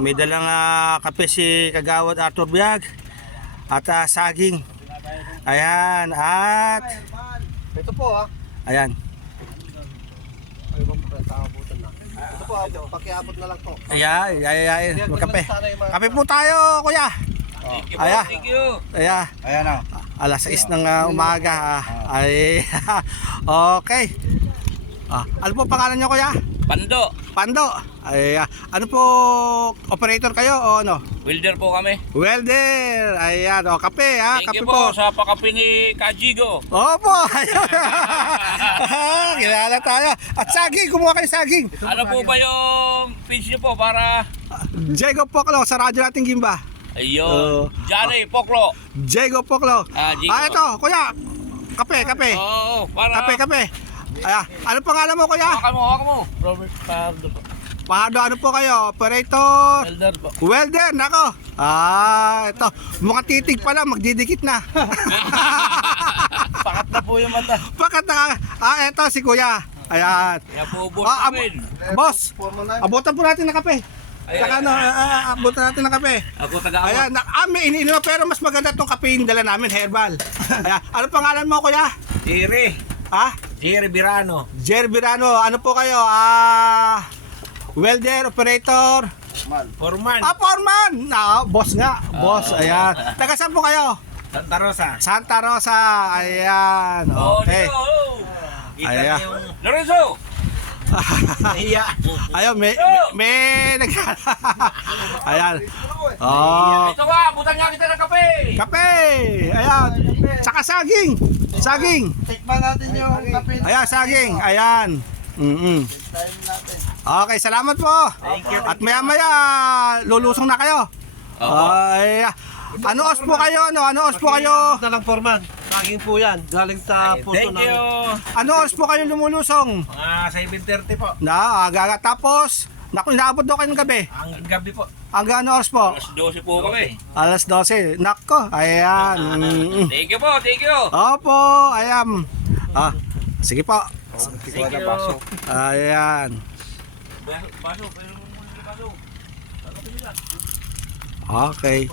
May dalang kape si Kagawad Arthur Biag at saging. Ayan, at Ito po ayan. Ito po, pakiabot na lang po. Ayan, magkape. Kape po tayo, kuya. Ayan. Thank you. Ayan. Ayan o. Alas 6 ng umaga. Ay, okay. Ano po pangalan nyo, kuya? Pando. Pando. Ay, ano po, operator kayo o ano? Welder po kami. Welder. Ayan, o kape ha. Thank Kape you po sa pakape ni Kajigo. Opo. Ayun. Kilala tayo. At saging, kumuha kayo saging. Ano po ba yung page nyo po para... Diego Poclo sa radyo nating Gimba. Ayun. Johnny Poklo. Diego Poclo. Diego. Ito, kuya. Kape. Oo, para... Kape. Ayan. Ano pangalan mo, kuya? Haka mo. Robert Pardo po. Paano, ano po kayo? Operator? Welder po. Welder, nako. Ito. Mukhang titig pala, magdidikit na. Pakat na po yung mata. Pakat na. Ito si kuya. Ayan. Kaya po ubos namin. Boss, abutan po natin ng kape. Saka abutan natin ng kape. Ako taga-awat. Ayan, may iniinom pero mas maganda tong kape yung dala namin, herbal. Ayan. Ano pangalan mo, kuya? Jerry. Jerry Birano. Jerry Birano. Ano po kayo? Welder, operator. Foreman. Foreman! Boss nga. Boss, ayan. Taga saan po kayo? Santa Rosa. Santa Rosa. Ayan. Okay. Ayan. Lorenzo. Iya. Ayun, may ayan. Ito ba, butan nga kita ng kape. Kape. Ayan. Saka saging. Tikman natin yung kape. Ayan, saging. Ayan. Okay, salamat po. At maya-maya lulusong na kayo. Ay, ano os po kayo? Ano os po kayo? Na lang Foreman. Saging po yan. Galing sa puso Thank you. Ano os po kayo lumulusong? Mga 7:30 po. Agaga. Tapos, inaabot daw kayo ng gabi. Ang gabi po. Hanggang ano oras po? Alas 12 po kami. Alas 12. Nako, ayan. Thank you po, thank you. Opo, ayan. Sige po. Thank you. Ayan. Baso. Okay.